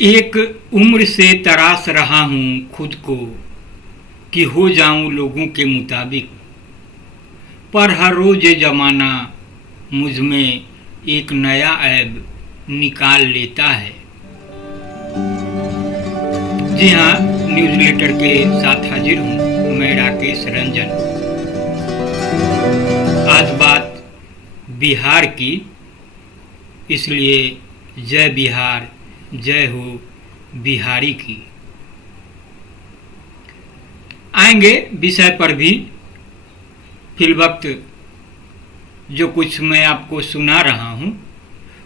एक उम्र से तराश रहा हूँ खुद को कि हो जाऊँ लोगों के मुताबिक, पर हर रोज़ ये ज़माना मुझ में एक नया ऐब निकाल लेता है। जी हाँ, न्यूज़ लेटर के साथ हाजिर हूँ मैं राकेश रंजन। आज बात बिहार की, इसलिए जय बिहार, जय हो बिहारी की। आएंगे विषय पर भी। फिलवक्त जो कुछ मैं आपको सुना रहा हूँ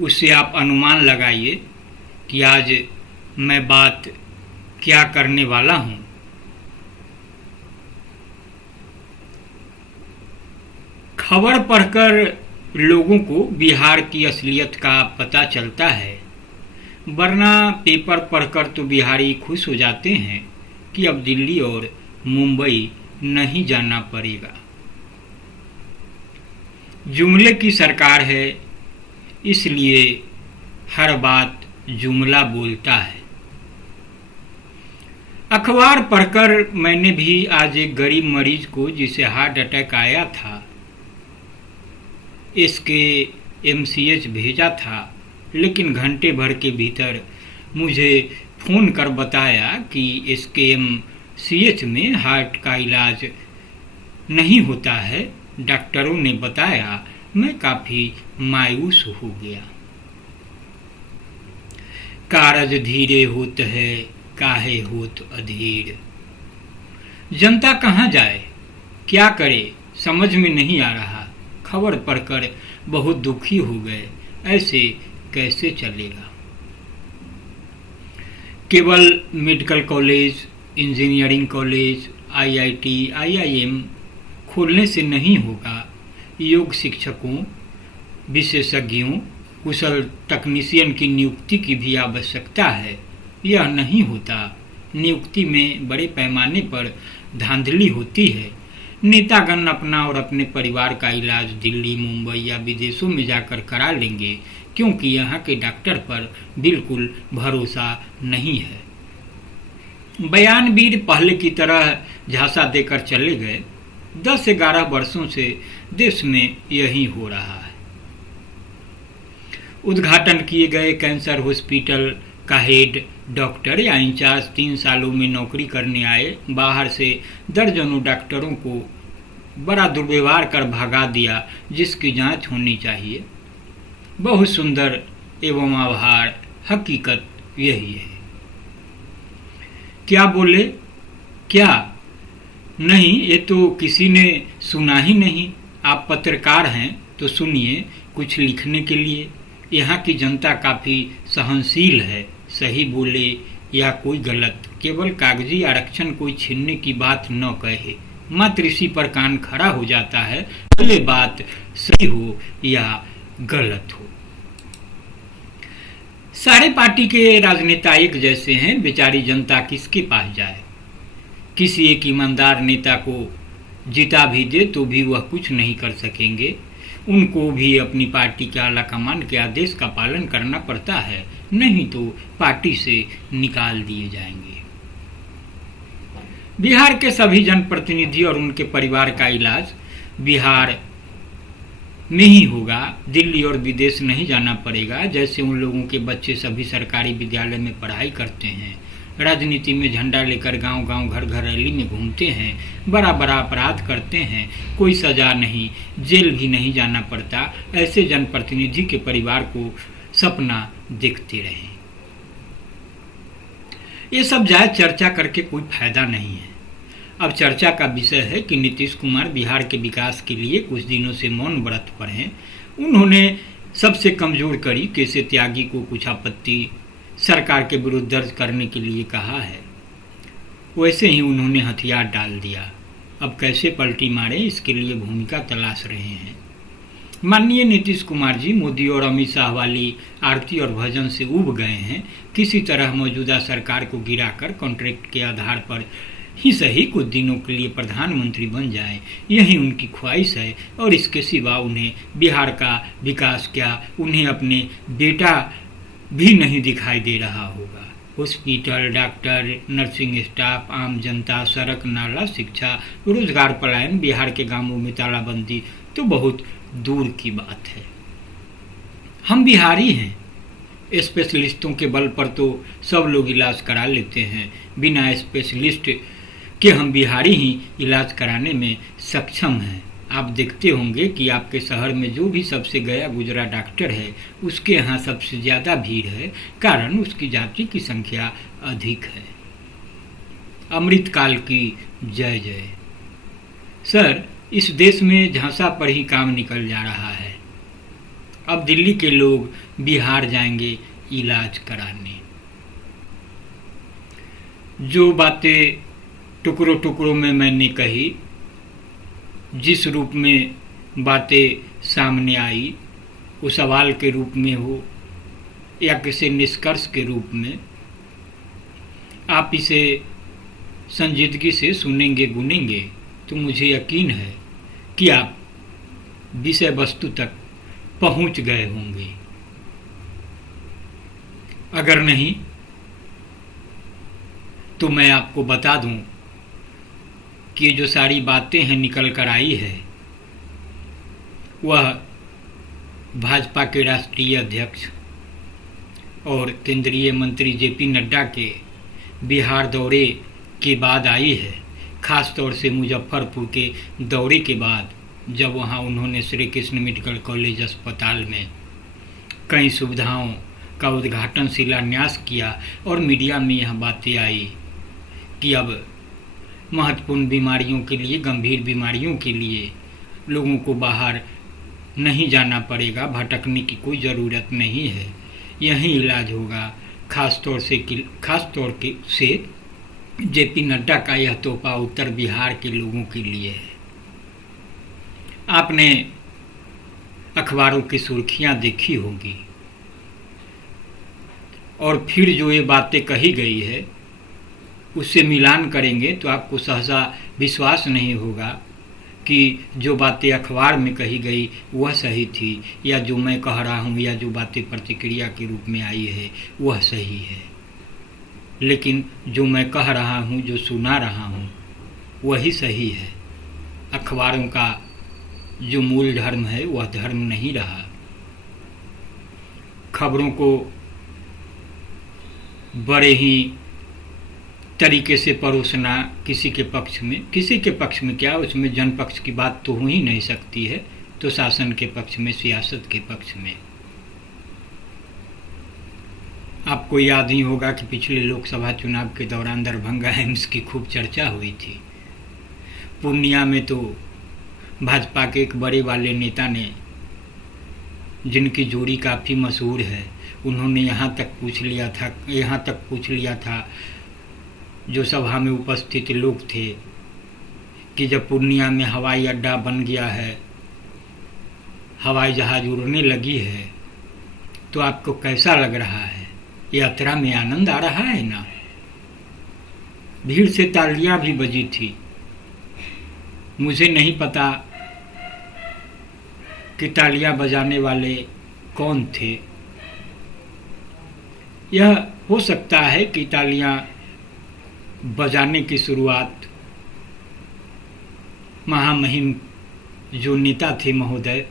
उससे आप अनुमान लगाइए कि आज मैं बात क्या करने वाला हूँ। खबर पढ़कर लोगों को बिहार की असलियत का पता चलता है, वरना पेपर पढ़कर तो बिहारी खुश हो जाते हैं कि अब दिल्ली और मुंबई नहीं जाना पड़ेगा। जुमले की सरकार है, इसलिए हर बात जुमला बोलता है। अखबार पढ़कर मैंने भी आज एक गरीब मरीज को, जिसे हार्ट अटैक आया था, इसके एमसीएच भेजा था, लेकिन घंटे भर के भीतर मुझे फ़ोन कर बताया कि इसके एमसीएच में हार्ट का इलाज नहीं होता है। डॉक्टरों ने बताया। मैं काफ़ी मायूस हो गया। कारज धीरे होत है, काहे होत अधीर। जनता कहाँ जाए, क्या करे, समझ में नहीं आ रहा। खबर पढ़कर बहुत दुखी हो गए। ऐसे कैसे चलेगा। केवल medical college, engineering college, IIT, IIM खोलने से नहीं होगा। योग शिक्षकों, विशेषज्ञों, कुशल तकनीशियन की नियुक्ति की भी आवश्यकता है। यह नहीं होता। नियुक्ति में बड़े पैमाने पर धांधली होती है। नेतागण अपना और अपने परिवार का इलाज दिल्ली, मुंबई या विदेशों में जाकर करा लेंगे, क्योंकि यहाँ के डॉक्टर पर बिल्कुल भरोसा नहीं है। बयानवीर पहले की तरह झांसा देकर चले गए। 10-11 वर्षों से देश में यही हो रहा है। उद्घाटन किए गए कैंसर हॉस्पिटल का हेड डॉक्टर या इंचार्ज 3 सालों में नौकरी करने आए बाहर से दर्जनों डॉक्टरों को बड़ा दुर्व्यवहार कर भगा दिया, जिसकी जांच होनी चाहिए। बहुत सुंदर एवं आभार, हकीकत यही है। क्या बोले, क्या नहीं, ये तो किसी ने सुना ही नहीं। आप पत्रकार हैं तो सुनिए कुछ लिखने के लिए। यहाँ की जनता काफ़ी सहनशील है। सही बोले या कोई गलत, केवल कागजी आरक्षण कोई छीनने की बात न कहे, मात्र इसी पर कान खड़ा हो जाता है, भले बात सही हो या गलत हो। सारे पार्टी के राजनेता एक जैसे हैं। बेचारी जनता किसके पास जाए। किसी एक ईमानदार नेता को जिता भी दे तो भी वह कुछ नहीं कर सकेंगे। उनको भी अपनी पार्टी के आला कमान के आदेश का पालन करना पड़ता है, नहीं तो पार्टी से निकाल दिए जाएंगे। बिहार के सभी जनप्रतिनिधि और उनके परिवार का इलाज बिहार में ही होगा। दिल्ली और विदेश नहीं जाना पड़ेगा। जैसे उन लोगों के बच्चे सभी सरकारी विद्यालय में पढ़ाई करते हैं, राजनीति में झंडा लेकर गांव गांव घर घर रैली में घूमते हैं, बड़ा बड़ा अपराध करते हैं, कोई सजा नहीं, जेल भी नहीं जाना पड़ता। ऐसे जनप्रतिनिधि के परिवार को सपना देखते रहें। ये सब जायज चर्चा करके कोई फायदा नहीं है। अब चर्चा का विषय है कि नीतीश कुमार बिहार के विकास के लिए कुछ दिनों से मौन व्रत पर हैं। उन्होंने सबसे कमजोर कड़ी केसे त्यागी को कुछ आपत्ति सरकार के विरुद्ध दर्ज करने के लिए कहा है। वैसे ही उन्होंने हथियार डाल दिया। अब कैसे पलटी मारे, इसके लिए भूमिका तलाश रहे हैं। माननीय नीतीश कुमार जी मोदी और अमित शाह वाली आरती और भजन से उब गए हैं। किसी तरह मौजूदा सरकार को गिराकर कॉन्ट्रैक्ट के आधार पर ही सही कुछ दिनों के लिए प्रधानमंत्री बन जाए, यही उनकी ख्वाहिश है। और इसके सिवा उन्हें बिहार का विकास क्या, उन्हें अपने बेटा भी नहीं दिखाई दे रहा होगा। हॉस्पिटल, डॉक्टर, नर्सिंग स्टाफ, आम जनता, सड़क, नाला, शिक्षा, रोजगार, पलायन, बिहार के गांवों में तालाबंदी तो बहुत दूर की बात है। हम बिहारी हैं, स्पेशलिस्टों के बल पर तो सब लोग इलाज करा लेते हैं, बिना स्पेशलिस्ट के हम बिहारी ही इलाज कराने में सक्षम हैं। आप देखते होंगे कि आपके शहर में जो भी सबसे गया गुजरा डॉक्टर है उसके यहाँ सबसे ज़्यादा भीड़ है, कारण उसकी जाति की संख्या अधिक है। अमृतकाल की जय जय। सर, इस देश में झांसा पर ही काम निकल जा रहा है। अब दिल्ली के लोग बिहार जाएंगे इलाज कराने। जो बातें टुकड़ों टुकड़ों में मैंने कही, जिस रूप में बातें सामने आई, वो सवाल के रूप में हो या किसी निष्कर्ष के रूप में, आप इसे संजीदगी से सुनेंगे, गुनेंगे तो मुझे यकीन है कि आप विषय वस्तु तक पहुंच गए होंगे। अगर नहीं तो मैं आपको बता दूं कि जो सारी बातें हैं निकल कर आई है वह भाजपा के राष्ट्रीय अध्यक्ष और केंद्रीय मंत्री जेपी नड्डा के बिहार दौरे के बाद आई है। खास तौर से मुजफ्फरपुर के दौरे के बाद, जब वहां उन्होंने श्री कृष्ण मेडिकल कॉलेज अस्पताल में कई सुविधाओं का उद्घाटन, शिलान्यास किया और मीडिया में यह बातें आई कि अब महत्वपूर्ण बीमारियों के लिए, गंभीर बीमारियों के लिए लोगों को बाहर नहीं जाना पड़ेगा, भटकने की कोई ज़रूरत नहीं है, यहीं इलाज होगा। खास तौर से जेपी नड्डा का यह तोहफा उत्तर बिहार के लोगों के लिए है। आपने अखबारों की सुर्खियां देखी होगी और फिर जो ये बातें कही गई है उससे मिलान करेंगे तो आपको सहसा विश्वास नहीं होगा कि जो बातें अखबार में कही गई वह सही थी, या जो मैं कह रहा हूँ या जो बातें प्रतिक्रिया के रूप में आई है वह सही है। लेकिन जो मैं कह रहा हूँ, जो सुना रहा हूँ, वही सही है। अखबारों का जो मूल धर्म है वह धर्म नहीं रहा। खबरों को बड़े ही तरीके से परोसना किसी के पक्ष में क्या, उसमें जन पक्ष की बात तो हो ही नहीं सकती है, तो शासन के पक्ष में, सियासत के पक्ष में। आपको याद ही होगा कि पिछले लोकसभा चुनाव के दौरान दरभंगा एम्स की खूब चर्चा हुई थी। पूर्णिया में तो भाजपा के एक बड़े वाले नेता ने, जिनकी जोड़ी काफ़ी मशहूर है, उन्होंने यहाँ तक पूछ लिया था जो सभा में उपस्थित लोग थे कि जब पूर्णिया में हवाई अड्डा बन गया है, हवाई जहाज उड़ने लगी है, तो आपको कैसा लग रहा है? यात्रा में आनंद आ रहा है ना? भीड़ से तालियां भी बजी थी। मुझे नहीं पता कि तालियां बजाने वाले कौन थे। यह हो सकता है कि तालियां बजाने की शुरुआत महामहिम जो नेता थे महोदय,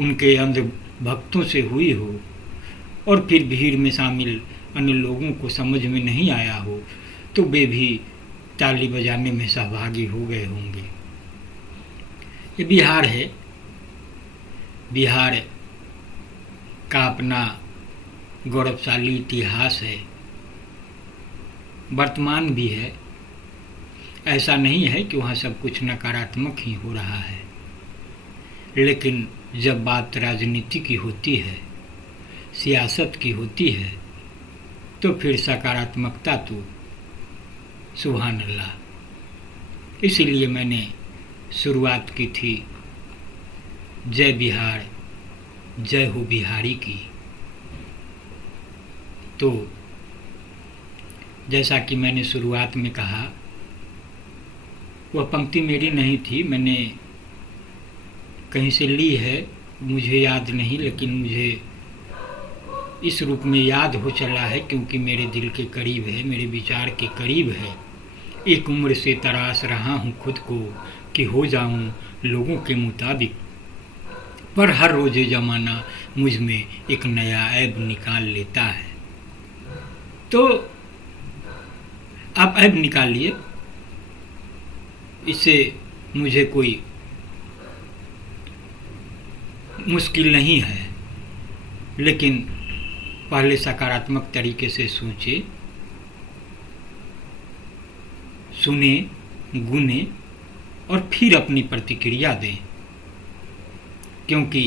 उनके अंध भक्तों से हुई हो और फिर भीड़ में शामिल अन्य लोगों को समझ में नहीं आया हो तो वे भी ताली बजाने में सहभागी हो गए होंगे। ये बिहार है, बिहार का अपना गौरवशाली इतिहास है, वर्तमान भी है। ऐसा नहीं है कि वहाँ सब कुछ नकारात्मक ही हो रहा है, लेकिन जब बात राजनीति की होती है, सियासत की होती है, तो फिर सकारात्मकता तो सुभान अल्लाह। इसीलिए मैंने शुरुआत की थी जय बिहार, जय हो बिहारी की। तो जैसा कि मैंने शुरुआत में कहा, वह पंक्ति मेरी नहीं थी, मैंने कहीं से ली है, मुझे याद नहीं, लेकिन मुझे इस रूप में याद हो चला है क्योंकि मेरे दिल के करीब है, मेरे विचार के करीब है। एक उम्र से तराश रहा हूँ खुद को कि हो जाऊँ लोगों के मुताबिक, पर हर रोज़े ज़माना मुझ में एक नया ऐब निकाल लेता है। तो आप ऐब निकालिए, इससे मुझे कोई मुश्किल नहीं है, लेकिन पहले सकारात्मक तरीके से सोचे, सुने, गुने और फिर अपनी प्रतिक्रिया दें। क्योंकि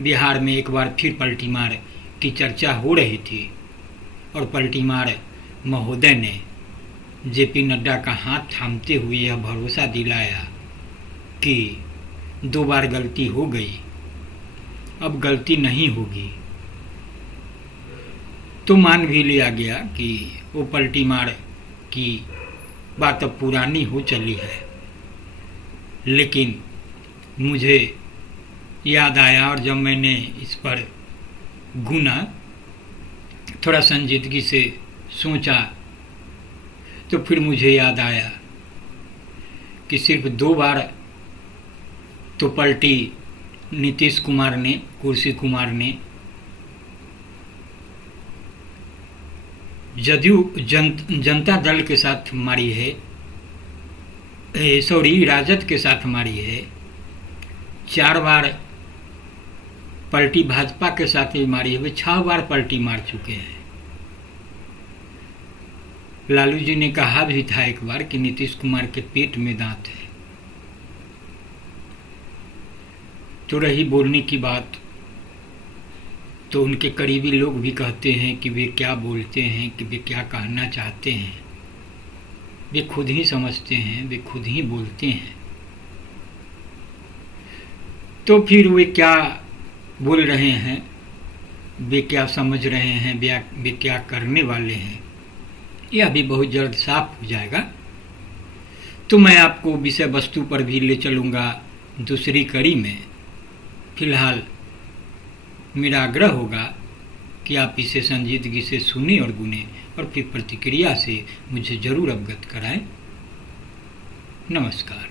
बिहार में एक बार फिर पलटी मार की चर्चा हो रही थी और पलटी मार महोदय ने जेपी नड्डा का हाथ थामते हुए यह भरोसा दिलाया कि 2 बार गलती हो गई, अब गलती नहीं होगी। तो मान भी लिया गया कि वो पलटी मार की बात अब पुरानी हो चली है, लेकिन मुझे याद आया और जब मैंने इस पर गुना, थोड़ा संजीदगी से सोचा, तो फिर मुझे याद आया कि सिर्फ 2 बार तो पलटी नीतीश कुमार ने, कुर्सी कुमार ने जदयू जनता दल के साथ मारी है, राजद के साथ मारी है। 4 बार पलटी भाजपा के साथ भी मारी है, वे 6 बार पलटी मार चुके हैं। लालू जी ने कहा भी था एक बार कि नीतीश कुमार के पेट में दांत है। तो रही बोलने की बात, तो उनके करीबी लोग भी कहते हैं कि वे क्या बोलते हैं, कि वे क्या कहना चाहते हैं, वे खुद ही समझते हैं, वे खुद ही बोलते हैं। तो फिर वे क्या बोल रहे हैं, वे क्या समझ रहे हैं, वे क्या करने वाले हैं, यह भी बहुत जल्द साफ हो जाएगा। तो मैं आपको विषय वस्तु पर भी ले चलूँगा दूसरी कड़ी में। फिलहाल मेरा आग्रह होगा कि आप इसे संजीदगी से सुने और गुने और फिर प्रतिक्रिया से मुझे ज़रूर अवगत कराएं। नमस्कार।